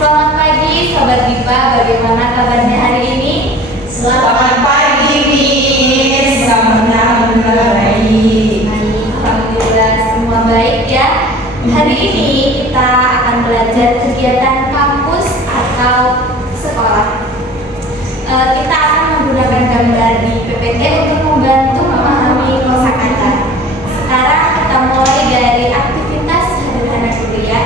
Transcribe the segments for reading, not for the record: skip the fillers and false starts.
Selamat pagi Sobat Diva, bagaimana kabarnya hari ini? Selamat pagi Miss, alhamdulillah baik. Alhamdulillah semua baik ya. Hari ini kita akan belajar kegiatan kampus atau sekolah. Kita akan menggunakan gambar di PPT untuk membantu memahami kosakata. Sekarang kita mulai dari aktivitas sederhana dulu ya.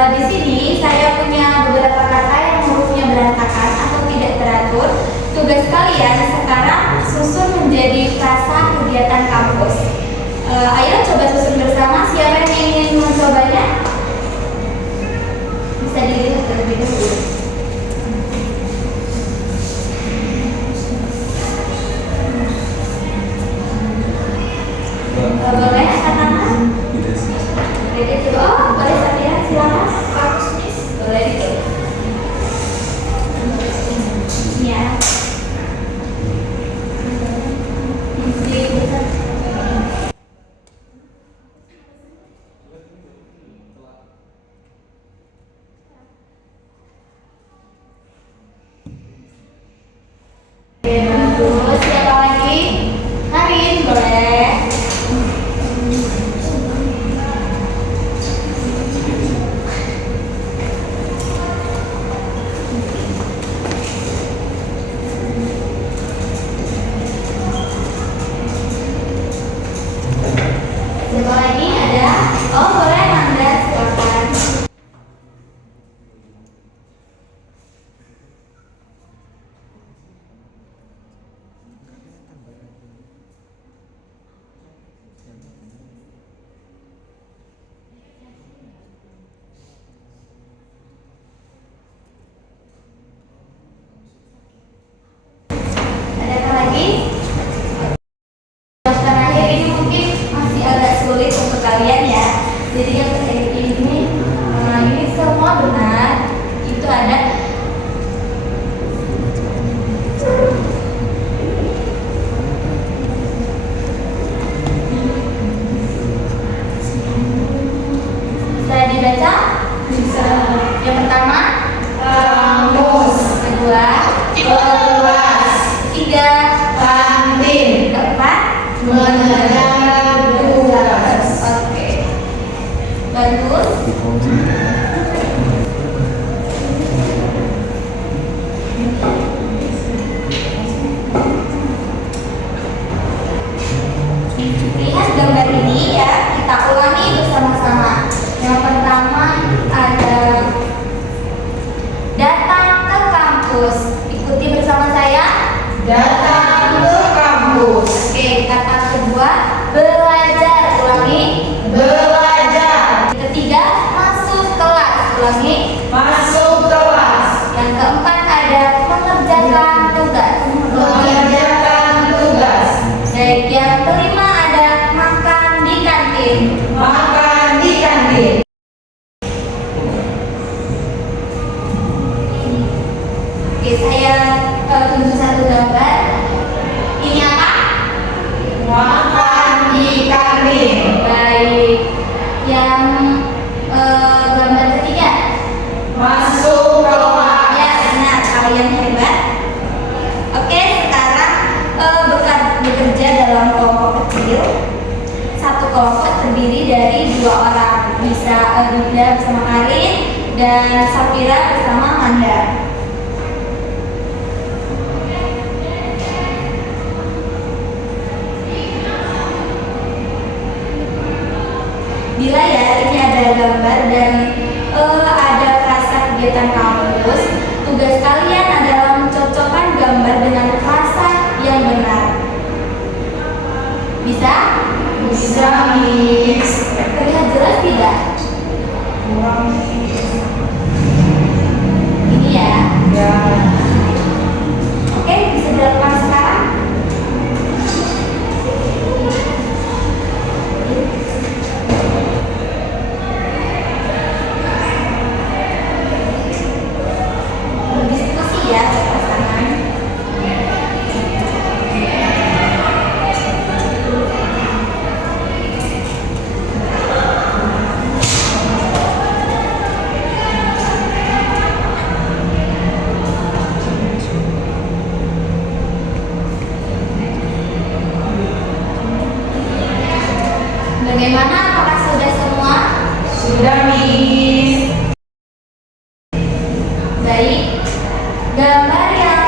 Di sini saya punya beberapa kata yang hurufnya berantakan atau tidak teratur. Tugas kalian sekarang susun menjadi frasa kegiatan kampus. Ayo coba susun bersama. Siapa yang ingin mencobanya? Bisa dilihat terlebih dahulu. Boleh katakan? Jadi coba. Oh, boleh saya silakan. Kampus Miss. Boleh itu. Ya. Bagus. Siapa lagi? Karin, boleh. Siapa lagi? Ada? Oh, boleh Nanda, silakan. Ada lagi? Terakhir ini mungkin masih agak sulit untuk kalian ya. Jadi yang terakhir ini semua benar. Itu ada. Bisa dibaca? Bisa. Yang pertama, Kamus. kedua, Kelas. tiga, Kantin. keempat. Mengerjakan tugas. Oke. Bagus. Lihat gambar ini ya, kita ulangi bersama-sama. Yang pertama ada datang ke kampus. Ikuti bersama saya. Datang ke kampus. Oke, kata kedua belajar. Ulangi. Belajar. Ketiga masuk kelas. Ulangi. Masuk kelas. Yang keempat ada mengerjakan tugas. Mengerjakan tugas. Baik, yang kelima ada makan di kantin. Makan di kantin. Oke, saya tunjuk satu gambar. Ini apa? Makan di kantin. Baik. Yang gambar ketiga. Masuk kelas. Ya, benar. Kalian hebat. Oke, sekarang bekerja dalam kelompok kecil. Satu kelompok terdiri dari 2 orang. Bisa Dinda bersama Karin dan Safira bersama Manda. Bila ya ini ada gambar dan ada frasa kegiatan kampus, tugas kalian adalah mencocokkan gambar dengan frasa yang benar. Bisa? Bisa Miss. Terlihat jelas tidak? Ini ya. Ya. Oke, bisa dilakukan sekarang. Berdiskusi ya pasangan. Bagaimana? Apakah sudah semua? Sudah, Miss. Baik. Gambar yang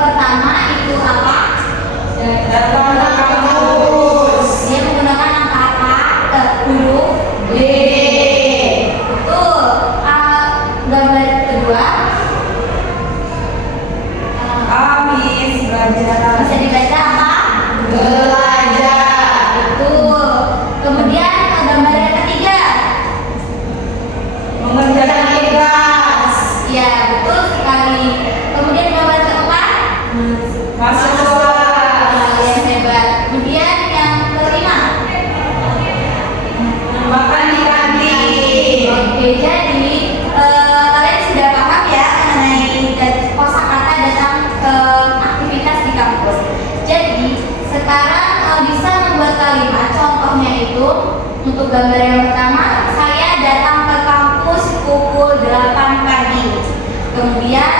pertama itu apa? Datang ke kampus. Dia menggunakan angka apa? Huruf D. Betul. Gambar kedua A, Miss. Belajar. bisa dibaca apa? Belajar. Betul. Kemudian gambar yang ketiga. Mengerjakan tugas. Ya, betul sekali. Kemudian gambar keempat. Masuk kelas. Yang hebat. Kemudian yang kelima. Makan di kantin. Oke, jadi kalian sudah paham ya mengenai kosakata datang ke aktivitas di kampus. Jadi sekarang bisa membuat kalimat. Contohnya itu untuk gambar yang pertama, saya datang ke kampus pukul 8 pagi. Kemudian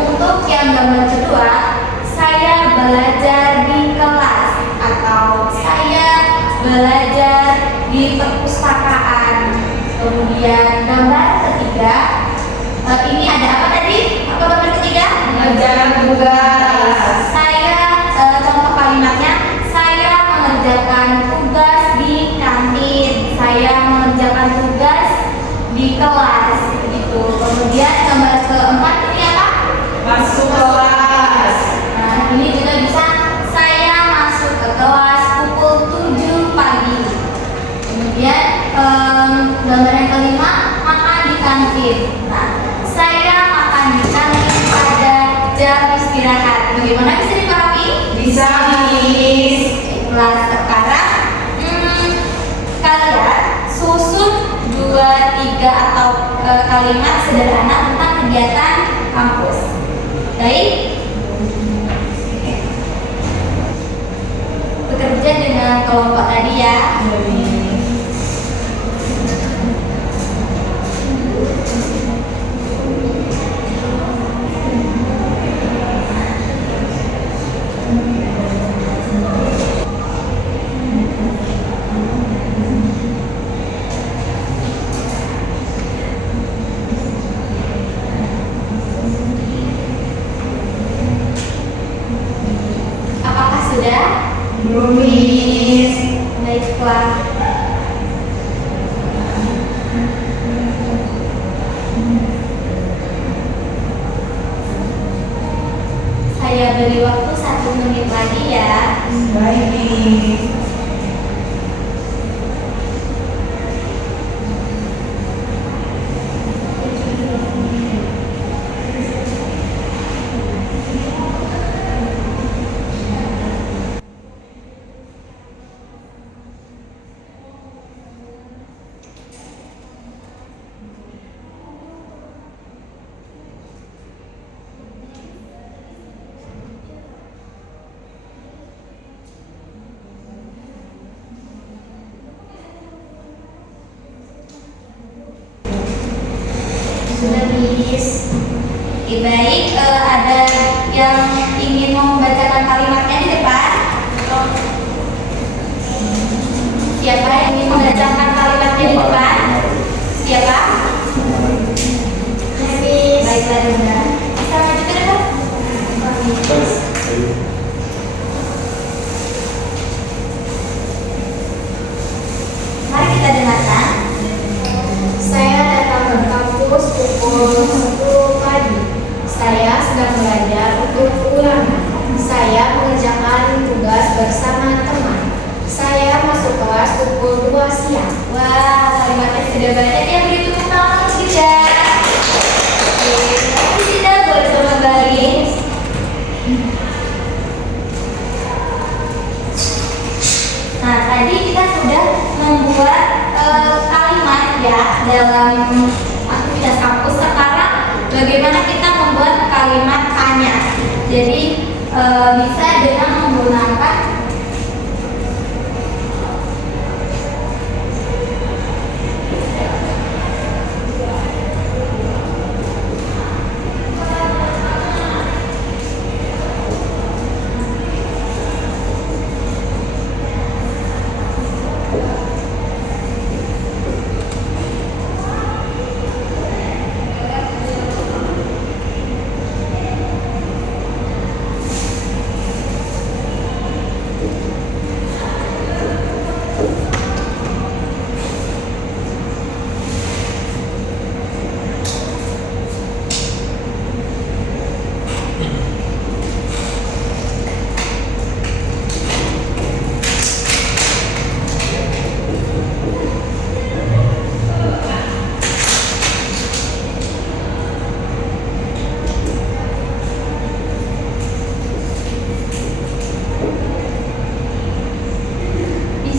untuk yang gambar kedua, saya belajar di kelas atau saya belajar di perpustakaan. Kemudian gambar ketiga, ini ada apa tadi? Apa gambar ketiga? Mengerjakan tugas. Saya contoh kalimatnya, saya mengerjakan tugas di kantin. Saya mengerjakan tugas di kelas. Begitu. Kemudian gambar keempat ini apa? Masuk kelas. Nah, ini juga bisa saya masuk ke kelas pukul 7 pagi. Kemudian gambar yang kelima, makan di kantin. Nah, saya makan di kantin pada jam istirahat. Bagaimana bisa dipahami? Bisa, Miss. Baiklah, sekarang kalian susun 2-3 atau kalimat sederhana tentang kegiatan kampus. Baik? Bekerja dengan kelompok tadi ya. Apakah sudah? Belum, Miss. Baiklah. Saya beri waktu 1 menit lagi ya. Baik, Miss. Sudah, Miss. Oke, baik. Ada yang ingin membacakan kalimatnya di depan? Siapa yang ingin membacakan kalimatnya di depan? Siapa? Miss. Baiklah, Bunda. Bisa maju ke depan? Mari kita dengarkan. Saya datang ke kampus pukul 10 pagi. Saya sedang belajar untuk ulangan. Saya mengerjakan tugas bersama teman. Saya masuk kelas pukul 2 siang. Wah, kalimatnya sudah banyak yang beri tepuk tangan tidak? Oke, tapi tidak boleh sama baris. Nah, tadi kita sudah membuat kalimat ya dalam aktivitas kampus. Sekarang bagaimana kita membuat kalimat tanya? Jadi bisa dengan menggunakan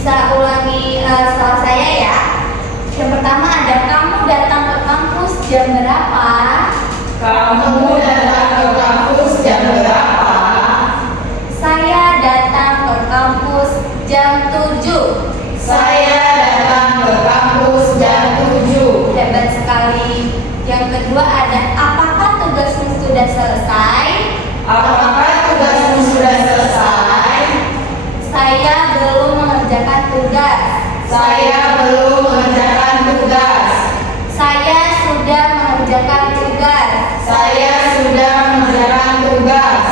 Bisa ulangi setelah saya ya. Yang pertama ada kamu datang ke kampus jam berapa? Kamu datang ke kampus jam berapa? Saya datang ke kampus jam 7. Saya datang ke kampus jam 7. Hebat sekali. Yang kedua ada apakah tugasmu sudah selesai? Apakah tugasmu sudah selesai? Saya belum mengerjakan tugas. Saya belum mengerjakan tugas. Saya sudah mengerjakan tugas. Saya sudah mengerjakan tugas.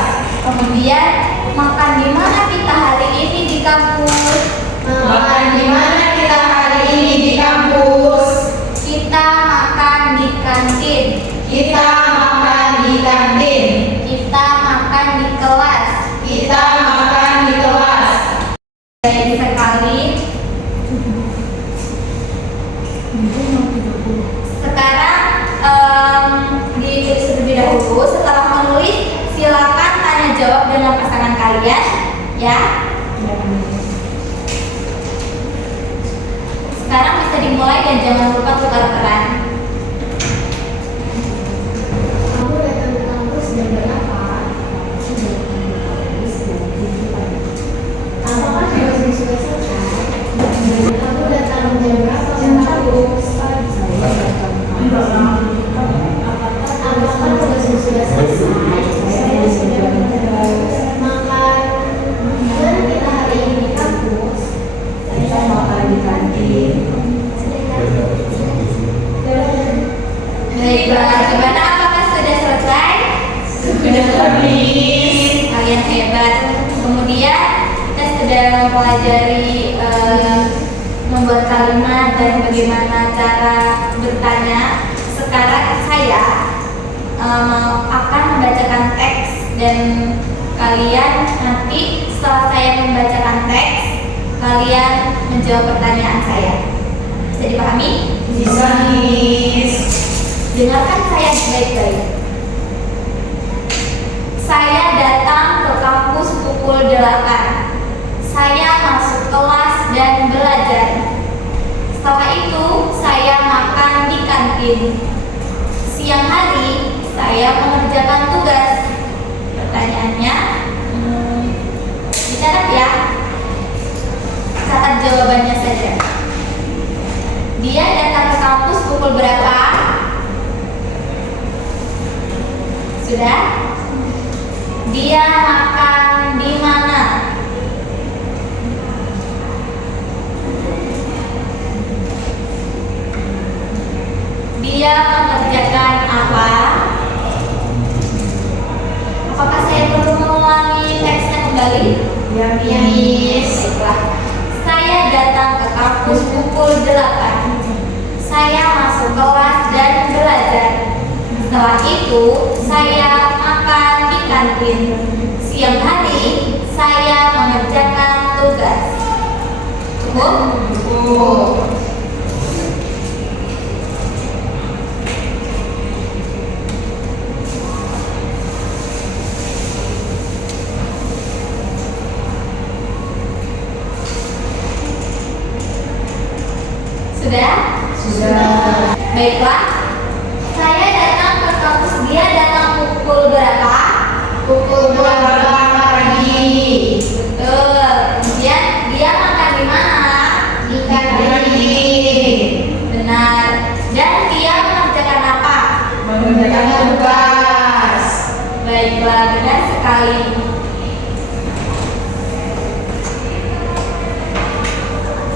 Kemudian makan di mana kita hari ini di kampus? Makan di mana kita hari ini di kampus? Kita makan di kantin. Kita makan di kantin. Kita makan di kelas. Kita makan di kelas. Baik sekali. Sekarang ditulis terlebih dahulu. Setelah menulis, silakan tanya jawab dengan pasangan kalian, ya. Sekarang bisa dimulai dan jangan lupa tukar peran. Kamu datang ke kampus jam berapa? Apakah tugasmu sudah selesai? Kamu datang jam berapa ke kampus? Apakah tugasmu sudah selesai? Saya sudah makan. Mana kita hari ini di kampus? Kita makan di kantin. Baiklah, gimana? Apakah sudah selesai? Sudah habis. Kalian hebat. Kemudian kita sudah mempelajari membuat kalimat dan bagaimana cara bertanya. Sekarang saya akan membacakan teks dan kalian nanti setelah saya membacakan teks, kalian menjawab pertanyaan saya. Bisa dipahami? Bisa, Miss. Dengarkan saya baik-baik. Saya datang ke kampus pukul 8. Saya masuk kelas dan belajar. Setelah itu, saya makan di kantin. Siang hari, saya mengerjakan tugas. Pertanyaannya, dicatat ya. Catat jawabannya saja. Dia datang ke kampus pukul berapa? Sudah? Dia makan di mana? Dia mengerjakan apa? Apakah saya perlu mengulangi teksnya kembali? Ya, Ya, Miss. Baiklah. Saya datang ke kampus pukul 8. Saya masuk kelas dan belajar. Setelah itu, saya makan di kantin. Siang hari, saya mengerjakan tugas. Cukup? Cukup. Sudah? Sudah. Baiklah. Saya datang ke kampus, dia datang pukul berapa? Pukul 8 pagi. Betul. Kemudian dia makan di mana? Di kantin. Benar. Dan dia mengerjakan apa? Mengerjakan tugas. Baiklah, benar sekali.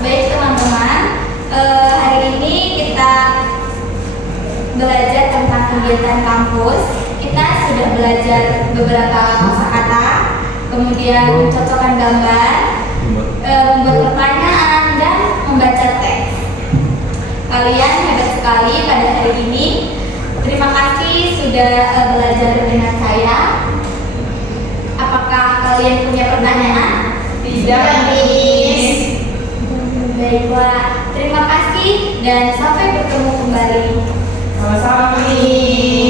Baik teman-teman, hari ini kita belajar tentang kegiatan kampus. Kita sudah belajar beberapa kosakata, kemudian mencocokkan gambar, membuat pertanyaan dan membaca teks. Kalian hebat sekali pada hari ini. Terima kasih sudah belajar dengan saya. Apakah kalian punya pertanyaan? Tidak, Miss. Baiklah, terima kasih dan sampai bertemu kembali. Sama-sama, Miss.